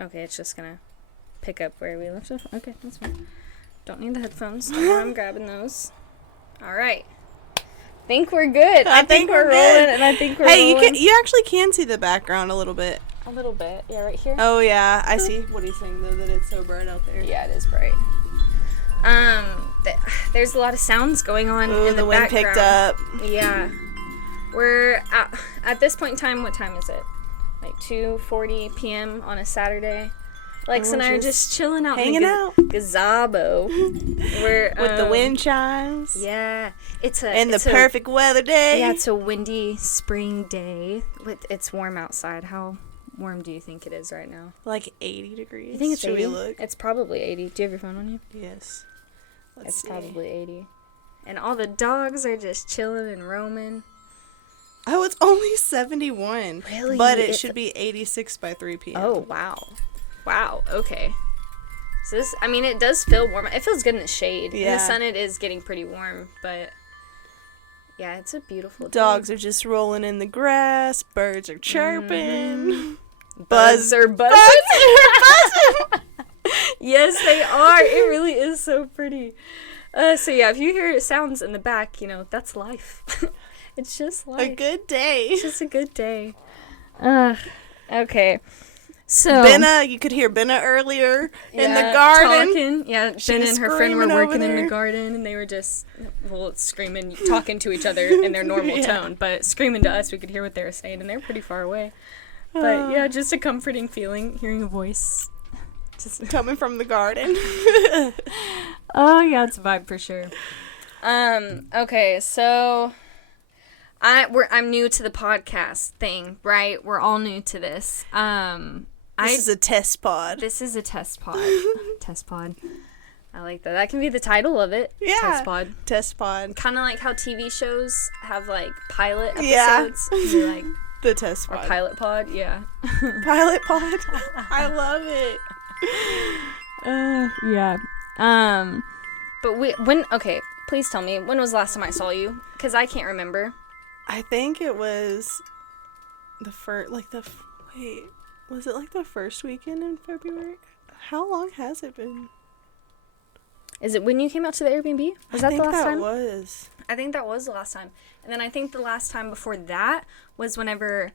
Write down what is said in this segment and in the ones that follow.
Okay, it's just gonna pick up where we left off. Okay, that's fine. Don't need the headphones. Don't know I'm grabbing those. All right. Think we're good. I think we're rolling, and I think we're rolling. You actually can see the background a little bit. A little bit. Yeah, right here. Oh, yeah. I see what he's saying, though, that it's so bright out there. Yeah, it is bright. There's a lot of sounds going on in the wind background. picked up. Yeah. We're at this point in time, what time is it? Like 2:40 p.m. on a Saturday. Lex and I are just chilling out. Hanging out. Gazabo. We're with the wind chimes. Yeah. It's the perfect weather day. Yeah, it's a windy spring day. It's warm outside. How warm do you think it is right now? Like 80 degrees. You think it's 80? Should we look? It's probably 80. Do you have your phone on you? Yes. Let's see. Probably 80. And all the dogs are just chilling and roaming. Oh, it's only 71. Really? But it should be 86 by 3 p.m. Oh, wow. Wow, okay. So this, I mean, it does feel warm. It feels good in the shade. Yeah. In the sun, it is getting pretty warm, but yeah, it's a beautiful day. Dogs are just rolling in the grass. Birds are chirping. Mm-hmm. Buzzes are buzzing. Yes, they are. It really is so pretty. So yeah, if you hear sounds in the back, that's life. It's just life. A good day. It's just a good day. Okay. So Benna, you could hear Benna earlier in the garden. Talking. Yeah, Benna and her friend were working in the garden, and they were just, screaming, talking to each other in their normal tone, but screaming to us. We could hear what they were saying, and they're pretty far away. But yeah, just a comforting feeling, hearing a voice. Just coming from the garden. Oh, yeah, it's a vibe for sure. Okay, so I'm new to the podcast thing, right? We're all new to this. This is a test pod. This is a test pod. Test pod. I like that. That can be the title of it. Yeah. Test pod. Test pod. Kind of like how TV shows have, like, pilot episodes. Yeah. You're like, the test pod. Or pilot pod, yeah. Pilot pod. I love it. Yeah. But okay, please tell me, when was the last time I saw you? Because I can't remember. I think it was the first, was it like the first weekend in February? How long has it been? Is it when you came out to the Airbnb? Was that the last time? I think that was the last time. And then I think the last time before that was whenever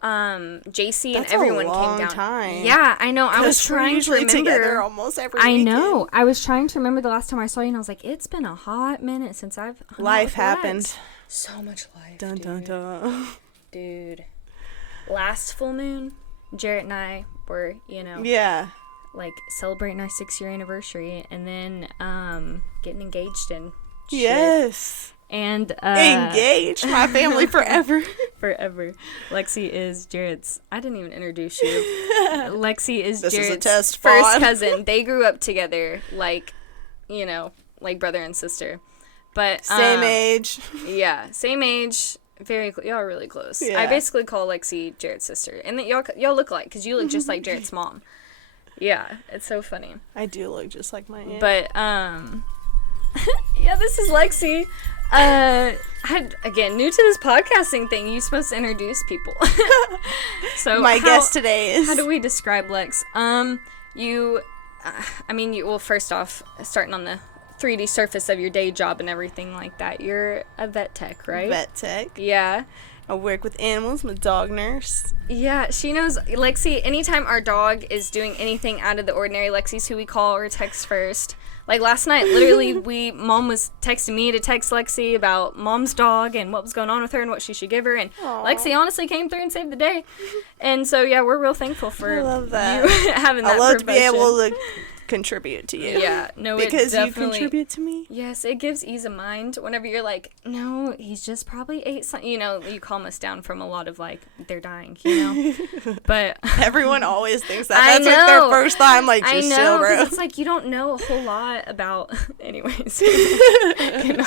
JC and everyone came down. That's a long time. Yeah, I know. I was trying to remember. Together almost every weekend. I know. I was trying to remember the last time I saw you, and I was like, it's been a hot minute since I've life happened. So much life. Dun dude. dun dun. Dude. Last full moon, Jarrett and I were, like celebrating our 6-year anniversary, and then getting engaged and shit. Yes. And engaged my family forever. Forever. Lexi is Jarrett's. I didn't even introduce you. Lexi is Jarrett's first cousin. They grew up together, like brother and sister. But same age. Yeah, same age. Y'all are really close. Yeah. I basically call Lexi Jarrett's sister, and y'all look alike because you look just like Jarrett's mom. Yeah, it's so funny. I do look just like my aunt. But yeah, this is Lexi. Again, new to this podcasting thing. You're supposed to introduce people. So my guest today is. How do we describe Lex? First off, starting on the 3D surface of your day job and everything like that. You're a vet tech, right? Vet tech. Yeah. I work with animals. I'm a dog nurse. Yeah, she knows. Lexi, anytime our dog is doing anything out of the ordinary, Lexi's who we call or text first. Like last night, literally, Mom was texting me to text Lexi about Mom's dog and what was going on with her and what she should give her. And Aww. Lexi honestly came through and saved the day. And so, yeah, we're real thankful for I love that. you having that I love profession. to be able to contribute to you. Yeah, no, because it definitely, you contribute to me. Yes, it gives ease of mind whenever you're like, no, he's just probably ate something. You calm us down from a lot of like they're dying, But everyone always thinks that. That's like their first time. Like, just chill, bro. It's like you don't know a whole lot about. Anyways,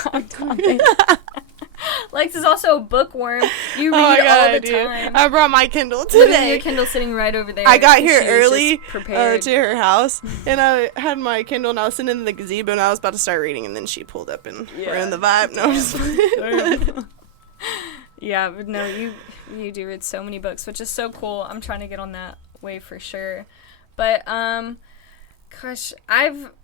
off topic. Lex is also a bookworm. You read all the time. I brought my Kindle today. Your Kindle sitting right over there. I got here early to her house, and I had my Kindle, and I was sitting in the gazebo, and I was about to start reading, and then she pulled up, and we're in the vibe. No, yeah, but no, you do read so many books, which is so cool. I'm trying to get on that way for sure. But gosh,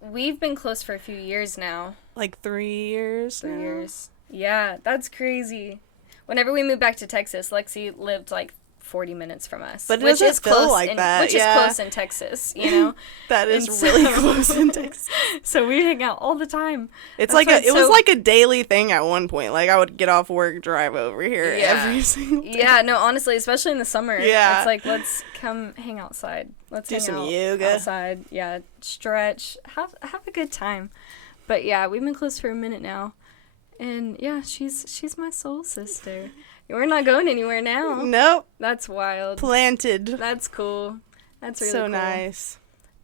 we've been close for a few years now. Like 3 years. 3 years. Yeah, that's crazy. Whenever we moved back to Texas, Lexi lived like 40 minutes from us. But it doesn't feel like that. Which is close in Texas, you know? That is really close in Texas. So we hang out all the time. It was like a daily thing at one point. Like, I would get off work, drive over here every single day. Yeah, no, honestly, especially in the summer. Yeah. It's like, let's come hang outside. Let's do some yoga outside. Yeah, stretch. Have a good time. But yeah, we've been close for a minute now. And yeah, she's my soul sister. We're not going anywhere now. Nope. That's wild. Planted. That's cool. That's really so cool. nice.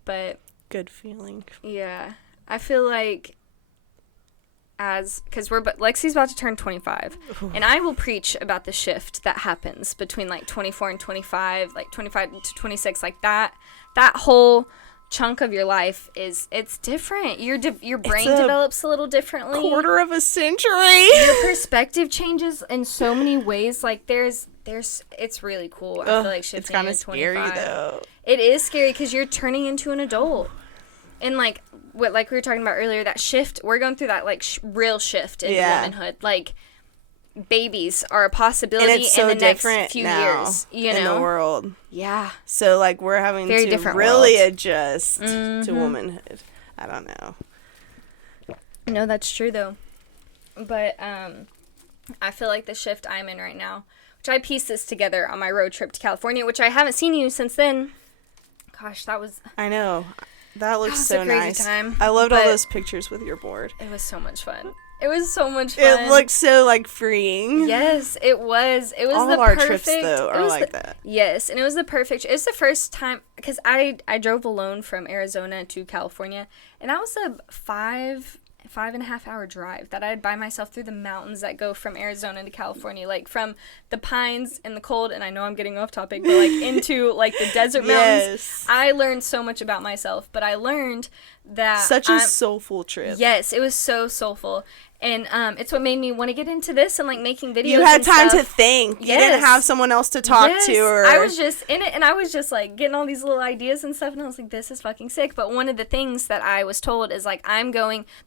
But good feeling. Yeah. I feel like because Lexi's about to turn 25. Ooh. And I will preach about the shift that happens between like 24 and 25, like 25 to 26, like that whole chunk of your life it's different. Your brain develops a little differently. Quarter of a century. Your perspective changes in so many ways. Like there's it's really cool. I feel like shifting. It's kind of scary though. It is scary because you're turning into an adult, and like we were talking about earlier, that shift, we're going through that like real shift into womanhood. Like babies are a possibility in the next few years, you know, in the world. Yeah. So like we're having Very to different really world. adjust to womanhood. I don't know. No, that's true though. But I feel like the shift I'm in right now, which I pieced this together on my road trip to California, which I haven't seen you since then. Gosh, I know. That looks was so a crazy nice. time, I loved all those pictures with your board. It was so much fun. It was so much fun. It looked so like freeing. Yes, it was. It was all the of our perfect, trips though are like that. Yes, and it was the perfect. It was the first time because I drove alone from Arizona to California, and that was a 5.5 hour drive that I had by myself through the mountains that go from Arizona to California, like from the pines and the cold, and I know I'm getting off topic, but like into like the desert mountains. I learned so much about myself, but I learned that such a soulful trip. Yes, it was so soulful. And it's what made me want to get into this and like making videos. You had time to think. Yes. You didn't have someone else to talk to. Or I was just in it, and I was just like getting all these little ideas and stuff, and I was like, this is fucking sick. But one of the things that I was told is like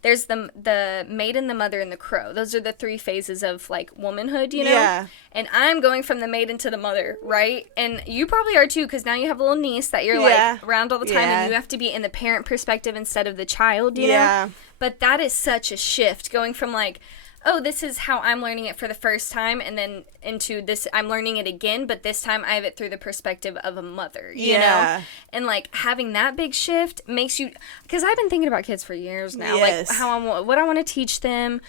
there's the maiden, the mother, and the crow. Those are the 3 phases of like womanhood, you know? Yeah. And I'm going from the maiden to the mother, right? And you probably are too, because now you have a little niece that you're like around all the time, and you have to be in the parent perspective instead of the child, you know? But that is such a shift, going from like, oh, this is how I'm learning it for the first time, and then into this, I'm learning it again, but this time I have it through the perspective of a mother, you know? And like having that big shift makes you, because I've been thinking about kids for years now, like what I want to teach them,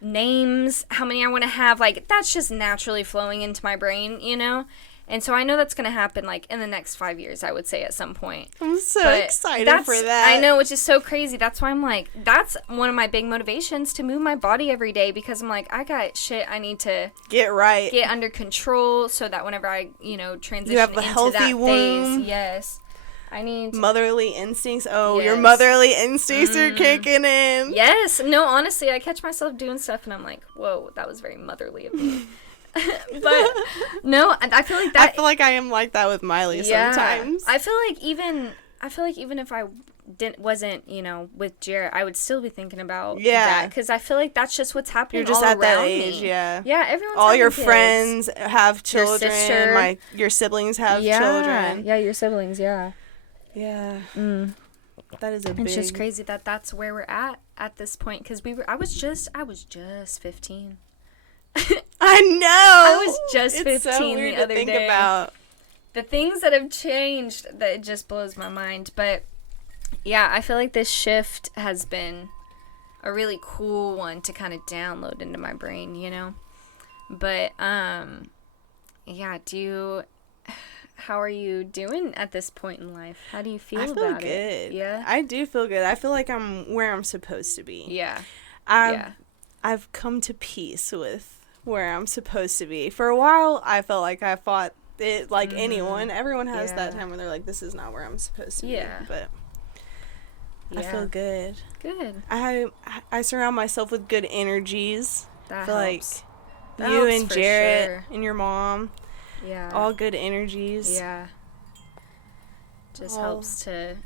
names, how many I want to have, like that's just naturally flowing into my brain, you know? And so I know that's going to happen, like, in the next 5 years, I would say, at some point. I'm so excited for that. I know, which is so crazy. That's why I'm like, that's one of my big motivations, to move my body every day, because I'm like, I got shit I need to get under control, so that whenever I, transition you have a into healthy that womb. phase, yes. I need motherly instincts. Oh, your motherly instincts are kicking in. Yes. No, honestly, I catch myself doing stuff, and I'm like, whoa, that was very motherly of me. But no, I feel like I am like that with Miley sometimes. I feel like even if I wasn't with Jared, I would still be thinking about that, because I feel like that's just what's happening. You're just all at around that age, me. yeah. Everyone's all your kids. Friends have children. Your sister, your siblings have children. Yeah, your siblings, yeah. That is It's just crazy that that's where we're at this point, because I was just 15. I know. I was just 15 so weird the other to think day. About. The things that have changed, that it just blows my mind. But yeah, I feel like this shift has been a really cool one to kind of download into my brain, But yeah, how are you doing at this point in life? How do you feel about it? I feel good. Yeah. I do feel good. I feel like I'm where I'm supposed to be. Yeah. I've come to peace with where I'm supposed to be. For a while, I felt like I fought it like anyone. Everyone has that time where they're like, this is not where I'm supposed to be. But I feel good. Good. I surround myself with good energies. That I feel helps. Like you and Jarrett and your mom. Yeah. All good energies. Yeah. Just helps to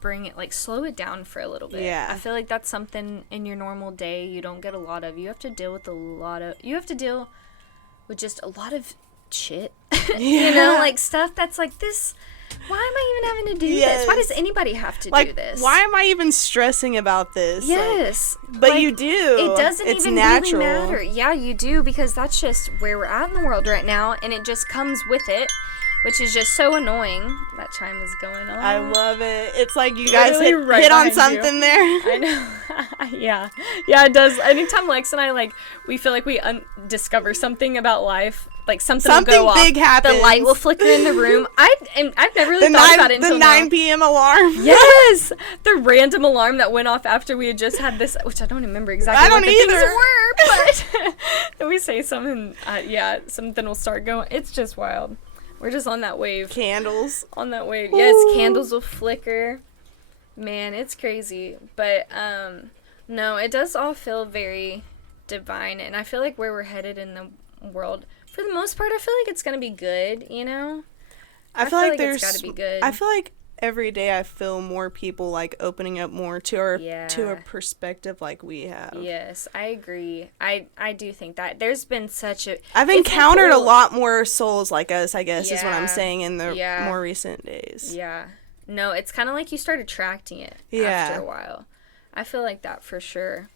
bring it, like, slow it down for a little bit. Yeah. I feel like that's something in your normal day you don't get a lot of. You have to deal with just a lot of shit. You know, like, stuff that's like, this, why am I even having to do this? Why does anybody have to do this? Why am I even stressing about this? Yes. But like, you do. It doesn't even natural. Really matter. Yeah, you do, because that's just where we're at in the world right now, and it just comes with it, which is just so annoying. That chime is going on. I love it. It's like you guys hit on something there. I know. Yeah, it does. Anytime Lex and I, like, we feel like we discover something about life, like something will go big off. Happens. The light will flicker in the room. I've never really thought about it until now. The 9 p.m. alarm. Yes, the random alarm that went off after we had just had this, which I don't remember exactly what the things were, but we say something. Something will start going. It's just wild. We're just on that wave. Candles. On that wave. Ooh. Yes, candles will flicker. Man, it's crazy. But, no, it does all feel very divine. And I feel like where we're headed in the world, for the most part, I feel like it's going to be good, you know? I feel like it's got to be good. I feel like every day I feel more people, like, opening up more to a perspective like we have. Yes, I agree. I do think that there's been I've encountered a lot more souls like us, I guess, is what I'm saying, in the more recent days. Yeah. No, it's kind of like you start attracting it after a while. I feel like that for sure,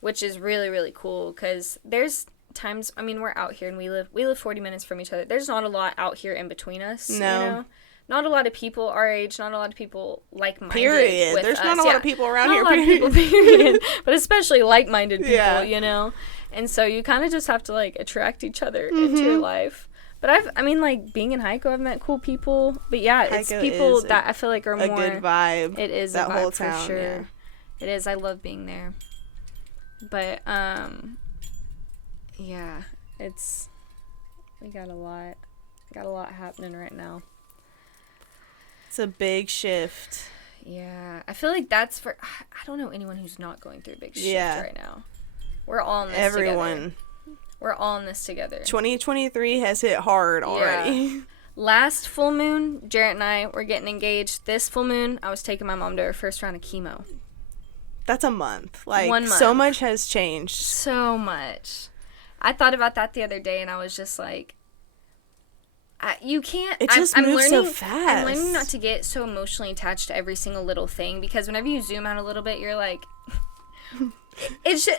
which is really, really cool, because there's times, I mean, we're out here and we live 40 minutes from each other. There's not a lot out here in between us, you know? Not a lot of people our age, not a lot of people like-minded. Period. There's not a lot of people around here, period. But especially like-minded people, you know? And so you kind of just have to, like, attract each other into your life. But I mean, like, being in Heiko, I've met cool people. But yeah, it's people that I feel like are more... a good vibe. It is that a vibe whole for town, sure. yeah. It is. I love being there. But, yeah, we got a lot happening right now. It's a big shift. Yeah. I feel like I don't know anyone who's not going through a big shift right now. We're all in this together. We're all in this together. 2023 has hit hard already. Yeah. Last full moon, Jarrett and I were getting engaged. This full moon, I was taking my mom to her first round of chemo. That's a month. Like, 1 month. So much has changed. So much. I thought about that the other day, and I was just like, you can't. It just moves so fast. I'm learning not to get so emotionally attached to every single little thing, because whenever you zoom out a little bit, you're like, it should.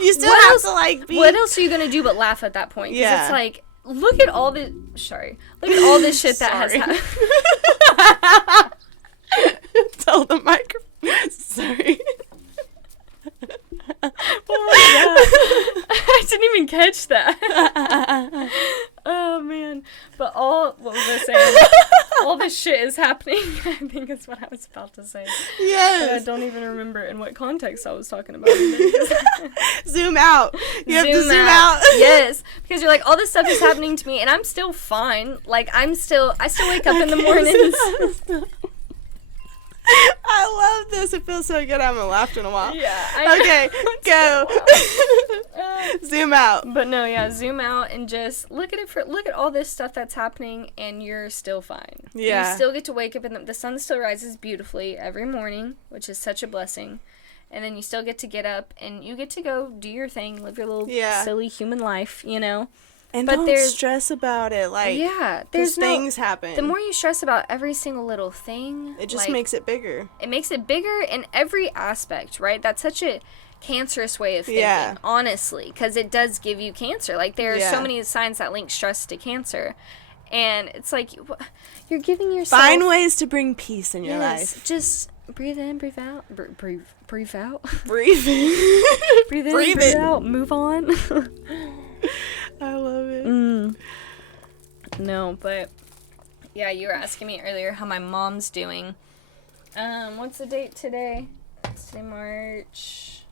You still have to, like, be. What else are you gonna do but laugh at that point? Because it's like, look at all this. Look at all this shit that has happened. Tell the microphone. Sorry. Oh my god. I didn't even catch that. Oh man. But what was I saying? All this shit is happening. I think is what I was about to say. Yes. But I don't even remember in what context I was talking about it. Zoom out. You have to zoom out. Yes. Because you're like, all this stuff is happening to me and I'm still fine. Like, I still wake up in the mornings. I love this. It feels so good. I haven't laughed in a while. Yeah. Okay, go. Zoom out. But no, yeah, zoom out and just look at all this stuff that's happening, and you're still fine. Yeah. You still get to wake up, and the sun still rises beautifully every morning, which is such a blessing. And then you still get to get up, and you get to go do your thing, live your little silly human life, you know? And don't stress about it. Like, there's things happen. The more you stress about every single little thing, it just makes it bigger. It makes it bigger in every aspect, right? That's such a cancerous way of thinking, honestly, because it does give you cancer. Like, there are so many signs that link stress to cancer. And it's like, you're giving yourself... Find ways to bring peace in your life. Just breathe in, breathe out. Breathe out. Breathe in. Breathe in, breathe out. Move on. I love it. No, but yeah, you were asking me earlier how my mom's doing. What's the date today? It's today March.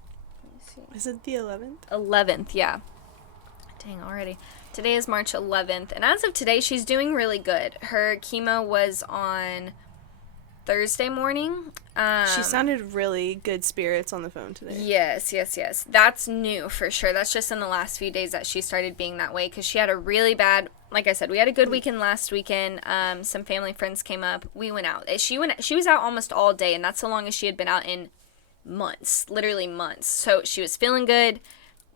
Let me see. Is it the 11th? 11th, yeah. Dang, already. Today is March 11th, and as of today, she's doing really good. Her chemo was on Thursday morning. She sounded really good spirits on the phone today. Yes. That's new for sure. That's just in the last few days that she started being that way, because she had a really bad, like I said, we had a good weekend last weekend. Some family friends came up. We went out. She was out almost all day, and that's the longest she had been out in months, literally months. So she was feeling good.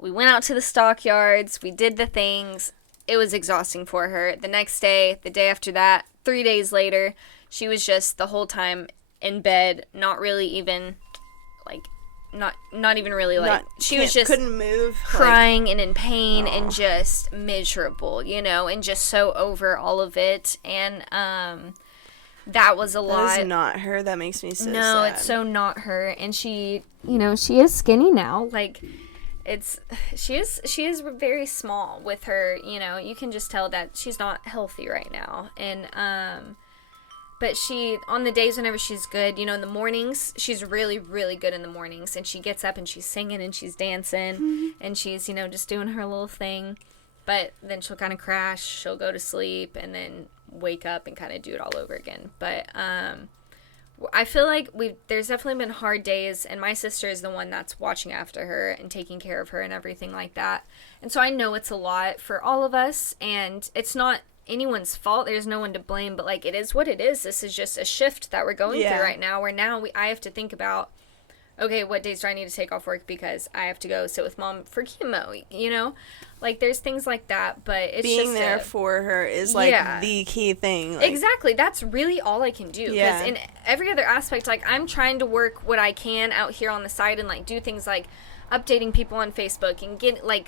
We went out to the stockyards. We did the things. It was exhausting for her. The next day, the day after that, 3 days later, she was just the whole time in bed, not really even, like, not even really, like, she was just couldn't move, crying and in pain and just miserable, you know, and just so over all of it. And that was a lot. That is not her. That makes me so sad. No, it's so not her. And she, you know, she is skinny now. Like, she is very small with her, you know, you can just tell that she's not healthy right now. And but she, on the days whenever she's good, you know, in the mornings, she's really, really good in the mornings, and she gets up and she's singing and she's dancing and she's, you know, just doing her little thing. But then she'll kind of crash, she'll go to sleep, and then wake up and kind of do it all over again. But I feel like there's definitely been hard days, and my sister is the one that's watching after her and taking care of her and everything like that. And so I know it's a lot for all of us, and it's not anyone's fault. There's no one to blame, but, like, it is what it is. This is just a shift that we're going through right now, where now I have to think about, okay, what days do I need to take off work because I have to go sit with mom for chemo, you know? Like, there's things like that, but it's being just there for her is, like, the key thing. Like, exactly. That's really all I can do. Because in every other aspect, like, I'm trying to work what I can out here on the side and, like, do things like updating people on Facebook and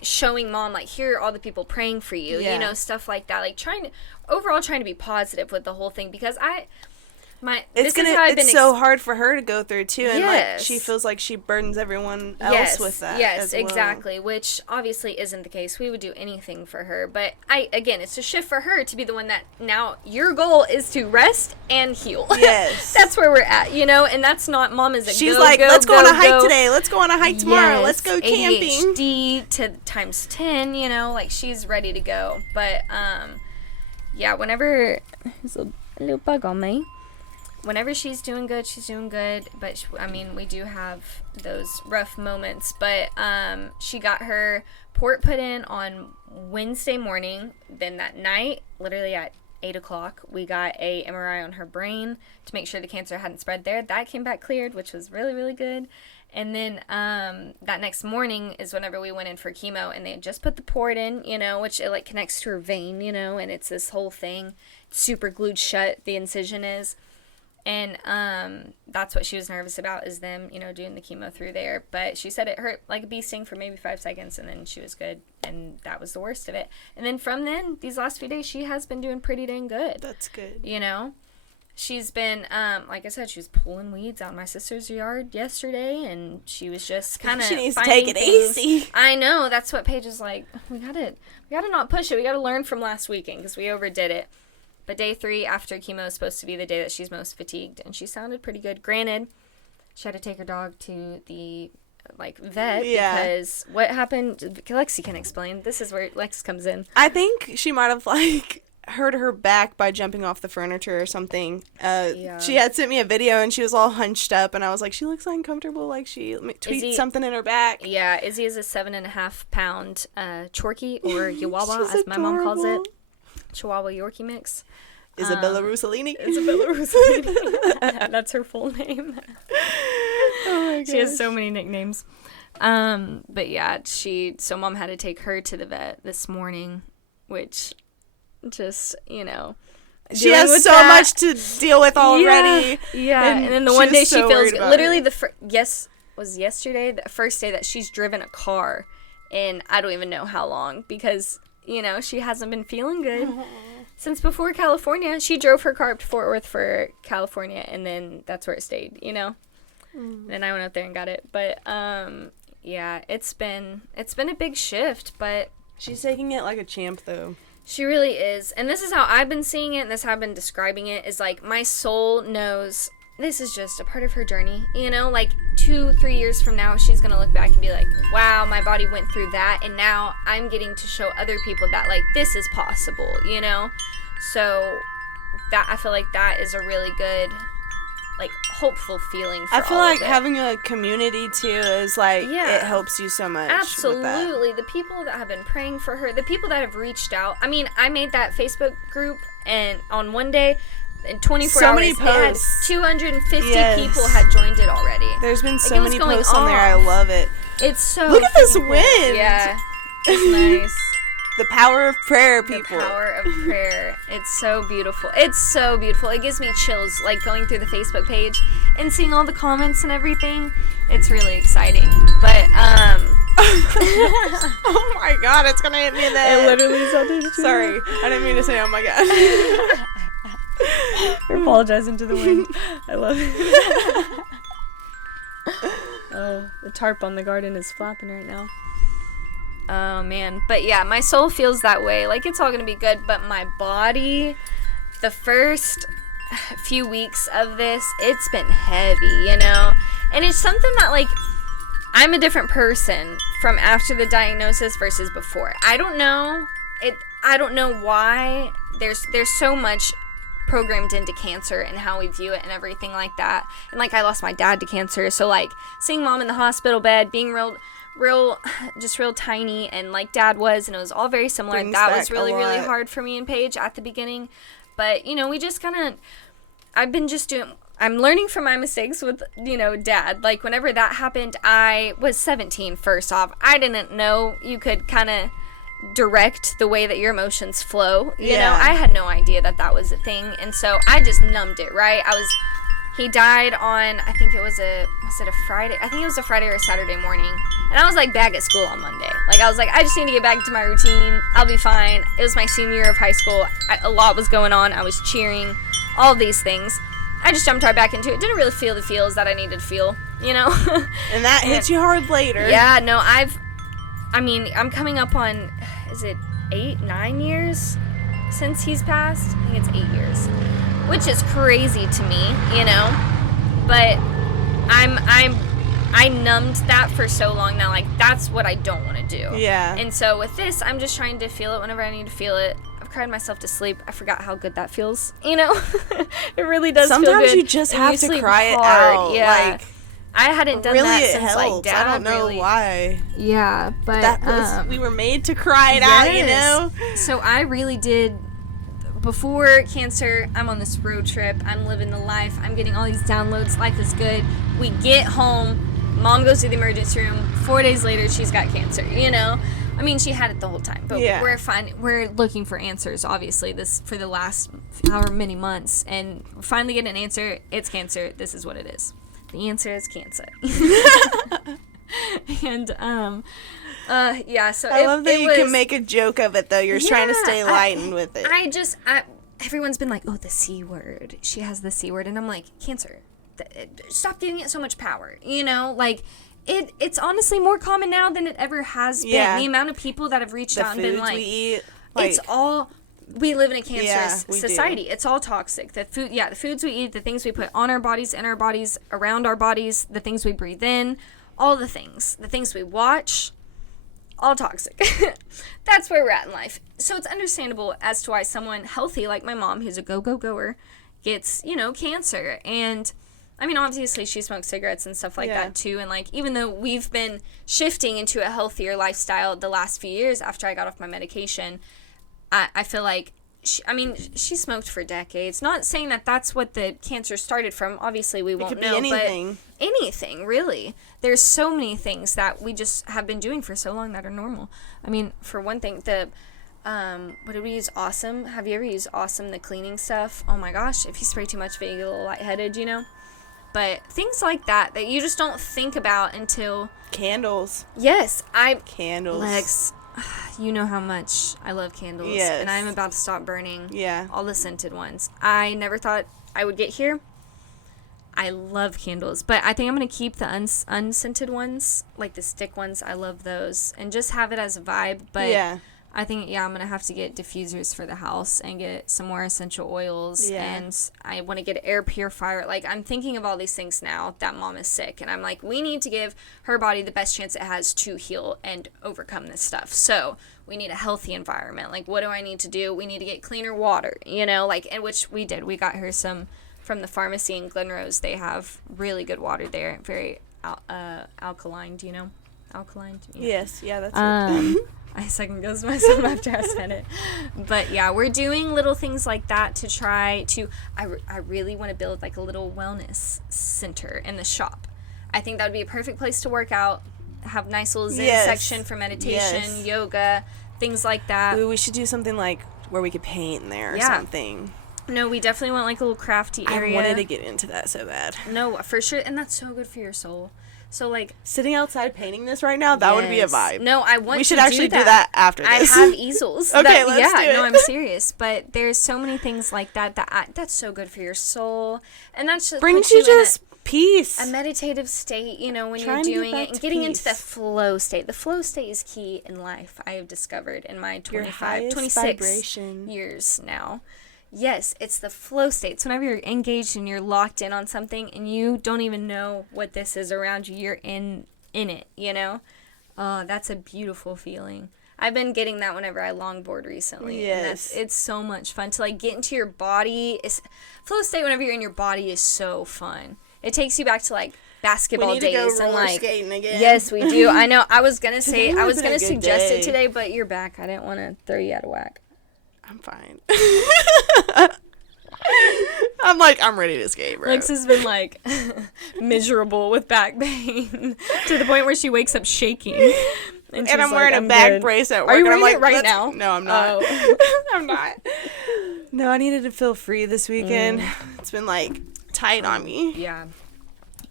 showing mom, like, here are all the people praying for you, you know, stuff like that. Like, trying to be positive with the whole thing, because it's so hard for her to go through too, and like she feels like she burdens everyone else with that. Yes, exactly, which obviously isn't the case. We would do anything for her, but it's a shift for her to be the one that now your goal is to rest and heal. Yes, that's where we're at, you know, and that's not mom is a she's like, let's go on a hike today, let's go on a hike tomorrow, let's go camping. ADHD to times 10, you know, like she's ready to go. But whenever there's a little bug on me. Whenever she's doing good, but we do have those rough moments, but she got her port put in on Wednesday morning. Then that night, literally at 8 o'clock, we got a MRI on her brain to make sure the cancer hadn't spread there. That came back cleared, which was really, really good. And then that next morning is whenever we went in for chemo, and they had just put the port in, you know, which it, like, connects to her vein, you know, and it's this whole thing. It's super glued shut, the incision is. And that's what she was nervous about, is them, you know, doing the chemo through there. But she said it hurt like a bee sting for maybe 5 seconds, and then she was good. And that was the worst of it. And then from then, these last few days, she has been doing pretty dang good. That's good. You know? She's been, like I said, she was pulling weeds out in my sister's yard yesterday, and she was just kind of she needs to take it easy. I know. That's what Paige is like. We gotta not push it. We gotta learn from last weekend, because we overdid it. But day 3 after chemo is supposed to be the day that she's most fatigued, and she sounded pretty good. Granted, she had to take her dog to the, vet, because what happened, Lexi can explain. This is where Lex comes in. I think she might have, hurt her back by jumping off the furniture or something. She had sent me a video, and she was all hunched up, and I was like, she looks uncomfortable, like she tweaked something in her back. Yeah, Izzy is a 7.5-pound Chorky, or Chihuahua, as my mom calls it. Chihuahua Yorkie mix. Isabella Rossellini. That's her full name. Oh my gosh. She has so many nicknames. But yeah, so mom had to take her to the vet this morning, which just, you know. She has so much to deal with already. Yeah. And then the one day she feels, literally was yesterday, the first day that she's driven a car in I don't even know how long, because, you know, she hasn't been feeling good since before California. She drove her car up to Fort Worth for California, and then that's where it stayed, you know. Then I went up there and got it. But it's been a big shift, but she's taking it like a champ, though. She really is. And this is how I've been seeing it, and this is how I've been describing it, is like my soul knows this is just a part of her journey, you know, like 2-3 years from now, she's going to look back and be like, wow, my body went through that, and now I'm getting to show other people that, like, this is possible, you know? So that, I feel like that is a really good like, hopeful feeling for I feel all like of it. having a community, too, is, like, it helps you so much. Absolutely. The people that have been praying for her, the people that have reached out. I mean, I made that Facebook group, and on one day, in 24 hours, many posts. It had 250 people had joined it already. There's been so many posts on there. I love it. It's so Look at this cool. wind. Yeah. It's nice. The power of prayer, people. The power of prayer. It's so beautiful. It's so beautiful. It gives me chills, like, going through the Facebook page and seeing all the comments and everything. It's really exciting. But, oh my god, it's gonna hit me in the head. It literally sounded too. Sorry, I didn't mean to say oh my god. You're apologizing to the wind. I love it. Oh, the tarp on the garden is flapping right now. Oh, man. But, yeah, my soul feels that way. Like, it's all going to be good. But my body, the first few weeks of this, it's been heavy, you know? And it's something that, like, I'm a different person from after the diagnosis versus before. I don't know. I don't know why. There's so much programmed into cancer and how we view it and everything like that. And, like, I lost my dad to cancer. So, like, seeing mom in the hospital bed, being real tiny, and like dad was, and it was all very similar. That was really hard for me and Paige at the beginning. But, you know, we just kind of, I'm learning from my mistakes with, you know, dad. Like, whenever that happened, I was 17, first off. I didn't know you could kind of direct the way that your emotions flow. You know, I had no idea that was a thing. And so I just numbed it, right? He died on, I think was it a Friday? I think it was a Friday or a Saturday morning. And I was, like, back at school on Monday. Like, I was like, I just need to get back to my routine. I'll be fine. It was my senior year of high school. A lot was going on. I was cheering. All of these things. I just jumped right back into it. Didn't really feel the feels that I needed to feel, you know? And that hits you hard later. Yeah, no, I'm coming up on, is it 8-9 years since he's passed? I think it's 8 years. Which is crazy to me, you know? But I numbed that for so long now. Like, that's what I don't want to do. Yeah. And so with this, I'm just trying to feel it whenever I need to feel it. I've cried myself to sleep. I forgot how good that feels. You know? It really does feel good. Sometimes you just have to cry it out. Yeah. Like, I hadn't done really that since, helps. like, dad. I don't know why. Yeah, but that we were made to cry it out, you know? So I really did. Before cancer, I'm on this road trip. I'm living the life. I'm getting all these downloads. Life is good. We get home. Mom goes to the emergency room. 4 days later, she's got cancer, you know? I mean, she had it the whole time. But we're looking for answers, obviously, this for the last however many months. And we finally get an answer. It's cancer. This is what it is. The answer is cancer. And, yeah, so I love that you can make a joke of it, though. You're trying to stay lightened with it. Everyone's been like, oh, the C word. She has the C word. And I'm like, cancer. Stop giving it so much power. You know, like, it's honestly more common now than it ever has been. Yeah. The amount of people that have reached out and been like, we eat, it's all, we live in a cancerous society. Do. It's all toxic. The foods we eat, the things we put on our bodies, in our bodies, around our bodies, the things we breathe in, all the things we watch, all toxic. That's where we're at in life. So it's understandable as to why someone healthy like my mom, who's a go-go-goer, gets, you know, cancer. And I mean, obviously she smokes cigarettes and stuff like that too. And, like, even though we've been shifting into a healthier lifestyle the last few years after I got off my medication, I feel like she smoked for decades. Not saying that that's what the cancer started from. Obviously, we won't know. Anything. But anything, really. There's so many things that we just have been doing for so long that are normal. I mean, for one thing, what did we use? Awesome. Have you ever used Awesome, the cleaning stuff? Oh my gosh, if you spray too much of it, you get a little lightheaded, you know? But things like that you just don't think about until... Candles. Yes, Candles. Lex, you know how much I love candles. Yes. And I'm about to stop burning all the scented ones. I never thought I would get here. I love candles. But I think I'm going to keep the unscented ones, like the stick ones. I love those. And just have it as a vibe. But I think, I'm going to have to get diffusers for the house and get some more essential oils. Yeah. And I want to get an air purifier. Like, I'm thinking of all these things now that mom is sick. And I'm like, we need to give her body the best chance it has to heal and overcome this stuff. So we need a healthy environment. Like, what do I need to do? We need to get cleaner water, you know, like, and which we did. We got her some from the pharmacy in Glen Rose. They have really good water there. Very alkaline. Do you know? Alkaline? Yeah. Yes. Yeah, that's it. I second guessed myself after I said it. But yeah, we're doing little things like that to try to, I really want to build like a little wellness center in the shop. I think that would be a perfect place to work out, have nice little Zen section for meditation, yoga, things like that. Ooh, we should do something like where we could paint in there or something. No, we definitely want like a little crafty area. I wanted to get into that so bad. No, for sure. And that's so good for your soul. So, like, sitting outside painting this right now, that would be a vibe. No, I want to do that. We should actually do that after this. I have easels. Okay, let's do it. No, I'm serious. But there's so many things like that that's so good for your soul. And that's just brings you just peace. A meditative state, you know, when you're doing it. And getting into the flow state. The flow state is key in life, I have discovered in my 26 years now. Yes, it's the flow state. So whenever you're engaged and you're locked in on something and you don't even know what this is around you, you're in it, you know? That's a beautiful feeling. I've been getting that whenever I longboard recently. Yes. And it's so much fun to, like, get into your body. Flow state whenever you're in your body is so fun. It takes you back to, like, basketball days. We need to go roller and skating again. Yes, we do. I know. I was going to suggest it today, but you're back. I didn't want to throw you out of whack. I'm fine. I'm ready to skate, bro. Lex has been, like, miserable with back pain to the point where she wakes up shaking. And I'm wearing a back brace at work. Are you wearing it right now? No, I'm not. Oh. I'm not. No, I needed to feel free this weekend. It's been, like, tight on me. Yeah.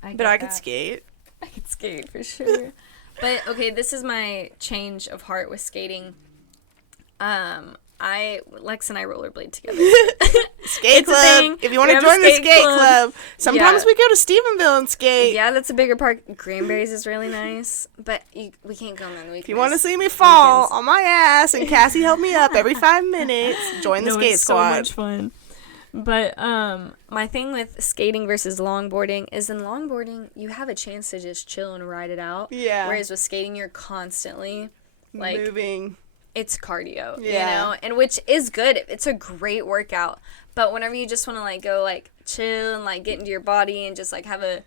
But I could skate. I could skate for sure. But, okay, this is my change of heart with skating. Lex and I rollerblade together. Skate club. If you want to join the skate club. Sometimes we go to Stephenville and skate. Yeah, that's a bigger park. Granberries is really nice, but we can't go on the weekends. If you want to see me fall on my ass and Cassie help me up every 5 minutes, join the skate squad. It's so much fun. But my thing with skating versus longboarding is in longboarding, you have a chance to just chill and ride it out. Yeah. Whereas with skating, you're constantly, like, moving. It's cardio, you know, and which is good. It's a great workout. But whenever you just want to, like, go, like, chill and, like, get into your body and just, like, have a,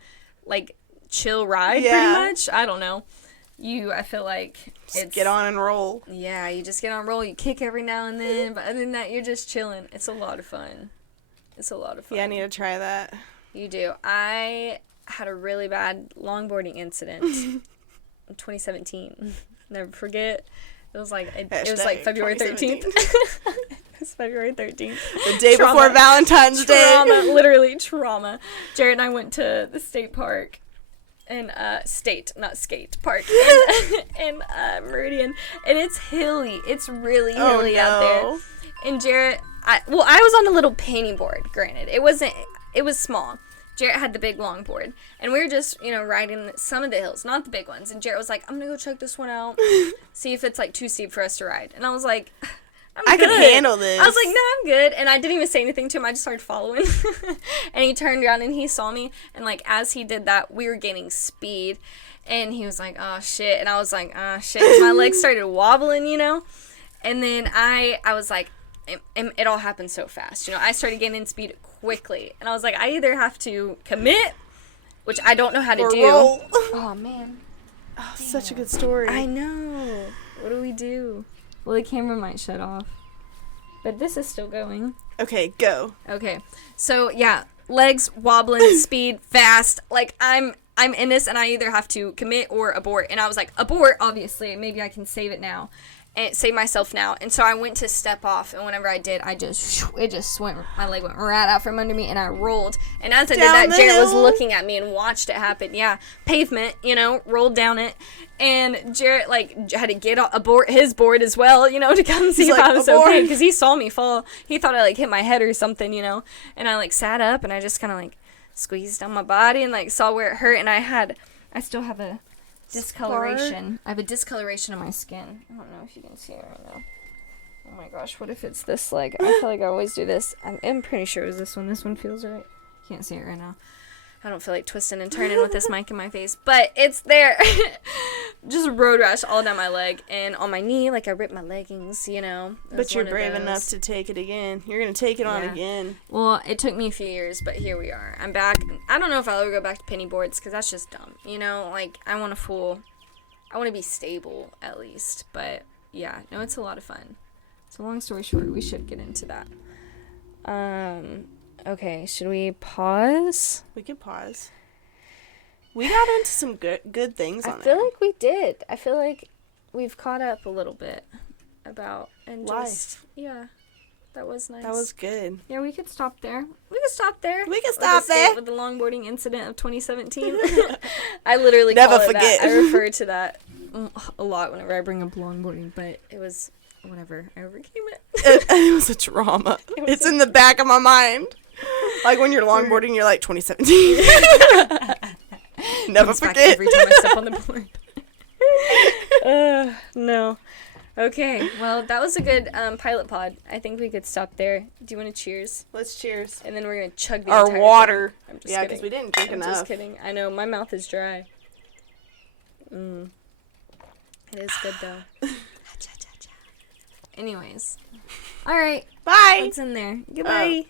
like, chill ride pretty much, I don't know. I feel like just get on and roll. Yeah, you just get on and roll. You kick every now and then. But other than that, you're just chilling. It's a lot of fun. Yeah, I need to try that. You do. I had a really bad longboarding incident in 2017. Never forget. It was like February 13th. It was February 13th. The day before Valentine's Day. Literally trauma. Jared and I went to the state park. Not skate park in Meridian. And it's hilly. It's really hilly out there. And Jared, I was on a little painting board, granted. It was small. Jarrett had the big longboard, and we were just, you know, riding some of the hills, not the big ones. And Jarrett was like, I'm gonna go check this one out, see if it's, like, too steep for us to ride. And I was like, I can handle this. I was like, no, I'm good. And I didn't even say anything to him. I just started following. And he turned around and he saw me. And, like, as he did that, we were gaining speed. And he was like, oh, shit. And I was like, oh, shit. My legs started wobbling, you know. And then I was like, it all happened so fast. You know, I started gaining speed quickly. And I was like, I either have to commit, which I don't know how to do. Roll. Oh, man. Oh, such a good story. I know. What do we do? Well, the camera might shut off. But this is still going. Okay, go. Okay. So, yeah, legs wobbling, speed, fast. Like, I'm in this, and I either have to commit or abort. And I was like, abort, obviously. Maybe I can save it now. And save myself now. And so I went to step off, and whenever I did, my leg went right out from under me, and I rolled. And as I did that, Jared was looking at me and watched it happen. Yeah, pavement, you know, rolled down it. And Jared, like, had to get aboard his board as well, you know, to come see if I was okay. Because he saw me fall. He thought I, like, hit my head or something, you know. And I, like, sat up, and I just kind of, like, squeezed down my body and, like, saw where it hurt. And I still have a discoloration. I have a discoloration on my skin. I don't know if you can see it right now. Oh my gosh, what if it's this leg? I feel like I always do this. I'm pretty sure it was this one. This one feels right. Can't see it right now. I don't feel like twisting and turning with this mic in my face, but it's there. just road rash all down my leg and on my knee. Like, I ripped my leggings, you know. But you're brave enough to take it again. You're going to take it on again. Well, it took me a few years, but here we are. I'm back. I don't know if I'll ever go back to penny boards because that's just dumb. You know, like, I want to be stable at least. But, yeah, no, it's a lot of fun. So, long story short, we should get into that. Okay, should we pause? We could pause. We got into some good things on there. I feel like we did. I feel like we've caught up a little bit about and life. Just, yeah, that was nice. That was good. Yeah, we could stop there. We could stop there with the longboarding incident of 2017. I literally never call forget. It that. I refer to that a lot whenever I bring up longboarding, but it was whatever. I overcame it. It was a trauma. It's in the back of my mind. Like when you're longboarding, you're like 2017. Never forget. Back every time I step on the board. No. Okay. Well, that was a good pilot pod. I think we could stop there. Do you want to cheers? Let's cheers. And then we're gonna chug the our entire water. Thing. I'm just kidding. Because we didn't drink enough. I'm just kidding. I know my mouth is dry. It is good though. Anyways. All right. Bye. What's in there? Goodbye.